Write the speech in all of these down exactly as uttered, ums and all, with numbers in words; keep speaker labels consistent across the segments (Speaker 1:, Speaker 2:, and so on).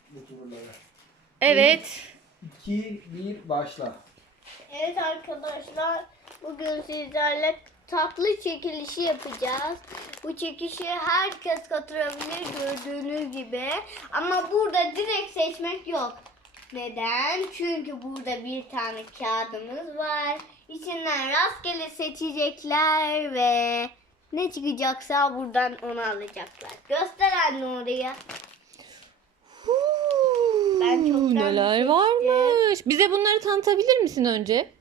Speaker 1: YouTuber'lara.
Speaker 2: Evet.
Speaker 1: iki, bir, başla.
Speaker 3: Evet arkadaşlar, bugün sizlerle tatlı çekilişi yapacağız. Bu çekilişe herkes katılabilir gördüğünüz gibi. Ama burada direkt seçmek yok. Neden? Çünkü burada bir tane kağıdımız var. İçinden rastgele seçecekler ve ne çıkacaksa buradan onu alacaklar. Göster anne oraya. Ben çoktan
Speaker 2: Neler
Speaker 3: seçtim.
Speaker 2: varmış. Bize bunları tanıtabilir misin önce?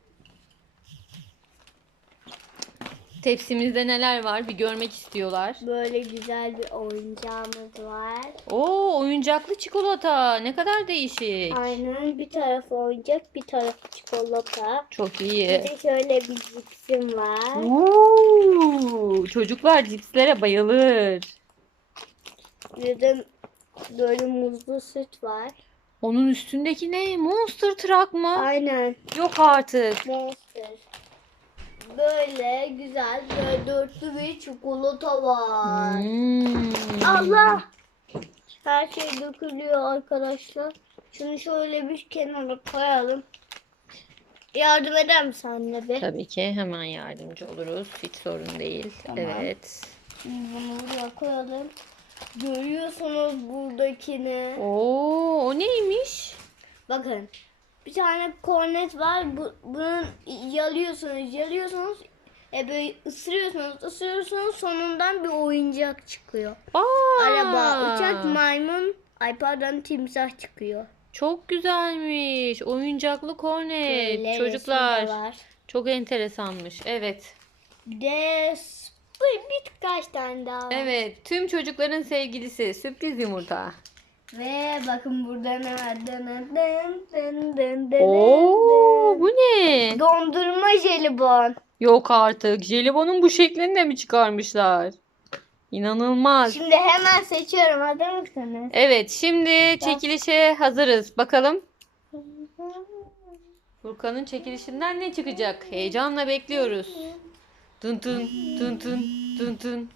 Speaker 2: Tepsimizde neler var? Bir görmek istiyorlar.
Speaker 3: Böyle güzel bir oyuncağımız var.
Speaker 2: Oo, oyuncaklı çikolata. Ne kadar değişik.
Speaker 3: Aynen, bir tarafı oyuncak, bir tarafı çikolata.
Speaker 2: Çok
Speaker 3: Bir
Speaker 2: iyi.
Speaker 3: de şöyle bir cipsim var.
Speaker 2: Oo, çocuklar cipslere bayılır.
Speaker 3: Bir de böyle muzlu süt var.
Speaker 2: Onun üstündeki ne? Monster Truck mı?
Speaker 3: Aynen,
Speaker 2: Yok artık.
Speaker 3: Monster. Böyle güzel, böyle dörtlü bir çikolata var.
Speaker 2: Hmm.
Speaker 3: Allah! Her şey dökülüyor arkadaşlar. Şunu şöyle bir kenara koyalım. Yardım eder misin anne be?
Speaker 2: Tabii ki hemen yardımcı oluruz. Hiç sorun değil.
Speaker 3: Tamam.
Speaker 2: Evet.
Speaker 3: Şimdi bunu buraya koyalım. Görüyorsunuz buradakini.
Speaker 2: Oo, o neymiş?
Speaker 3: Bakın. Bir tane kornet var. Bu, bunun yalıyorsunuz, yalıyorsunuz. E böyle ısırıyorsunuz, ısırıyorsunuz. Sonundan bir oyuncak çıkıyor.
Speaker 2: Aa,
Speaker 3: Araba, uçak, maymun, ay pardon timsah çıkıyor.
Speaker 2: çok güzelmiş. Oyuncaklı kornet.
Speaker 3: Böyle
Speaker 2: Çocuklar.
Speaker 3: resim de var.
Speaker 2: Çok enteresanmış. Evet.
Speaker 3: Bir de s- bir, birkaç tane daha var.
Speaker 2: Evet. Tüm çocukların sevgilisi. Sürpriz yumurta.
Speaker 3: Ve bakın burada ne var? Dın dın dın dın dın dın
Speaker 2: Oo,
Speaker 3: dın.
Speaker 2: bu ne?
Speaker 3: Dondurma jelibon.
Speaker 2: Yok artık. Jelibonun bu şeklini de mi çıkarmışlar? İnanılmaz.
Speaker 3: Şimdi hemen seçiyorum. Hazır mısınız?
Speaker 2: Evet, şimdi çekilişe hazırız. Bakalım Furkan'ın çekilişinden ne çıkacak? Heyecanla bekliyoruz. Tın tın tın tın tın tın.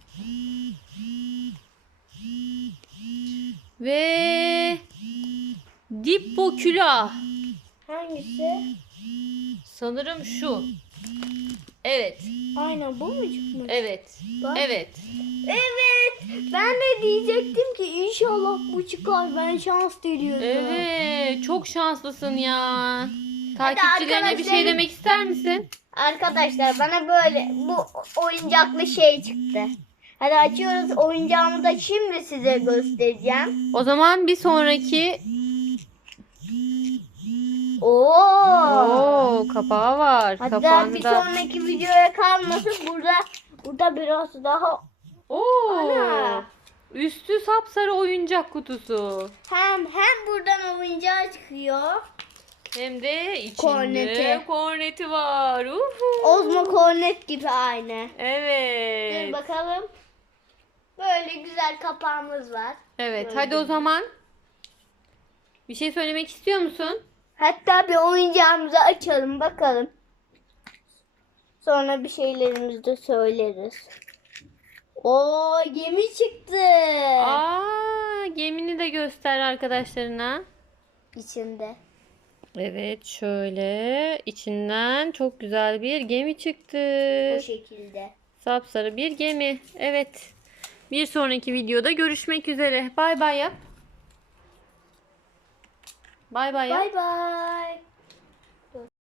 Speaker 2: Ve Dippo külah.
Speaker 3: Hangisi?
Speaker 2: Sanırım şu. Evet.
Speaker 3: Aynen bu mu çıkmış?
Speaker 2: Evet.
Speaker 3: Bak.
Speaker 2: Evet.
Speaker 3: Evet. Ben de diyecektim ki inşallah bu çıkar. Ben şans diliyorum.
Speaker 2: Evet. Çok şanslısın ya.
Speaker 3: Hadi
Speaker 2: Takipçilerine bir şey
Speaker 3: arkadaşlar.
Speaker 2: demek ister misin?
Speaker 3: Arkadaşlar bana böyle bu oyuncaklı şey çıktı. Hadi açıyoruz. Oyuncağımı da şimdi size göstereceğim.
Speaker 2: O zaman bir sonraki
Speaker 3: Oo.
Speaker 2: Oo, kapağı var.
Speaker 3: Hatta
Speaker 2: Kapağını
Speaker 3: bir
Speaker 2: da.
Speaker 3: sonraki videoya kalmasın, burada burada biraz daha
Speaker 2: Oo.
Speaker 3: Ana.
Speaker 2: Üstü sapsarı oyuncak kutusu.
Speaker 3: hem hem buradan oyuncağı çıkıyor.
Speaker 2: Hem de içinde
Speaker 3: Korneti.
Speaker 2: korneti var. Uhu.
Speaker 3: Ozmo kornet gibi aynı.
Speaker 2: Evet.
Speaker 3: Dur bakalım. Böyle güzel kapağımız var.
Speaker 2: Evet.
Speaker 3: Böyle.
Speaker 2: Hadi o zaman. Bir şey söylemek istiyor musun?
Speaker 3: Hatta bir oyuncağımızı açalım bakalım. Sonra bir şeylerimizi de söyleriz. Oo, gemi çıktı.
Speaker 2: Aa, gemini de göster arkadaşlarına.
Speaker 3: İçinde.
Speaker 2: Evet, şöyle içinden çok güzel bir gemi çıktı.
Speaker 3: Bu şekilde.
Speaker 2: Sapsarı bir gemi. Evet. Bir sonraki videoda görüşmek üzere. Bay bay yap. Bay bay yap.
Speaker 3: Bay bay.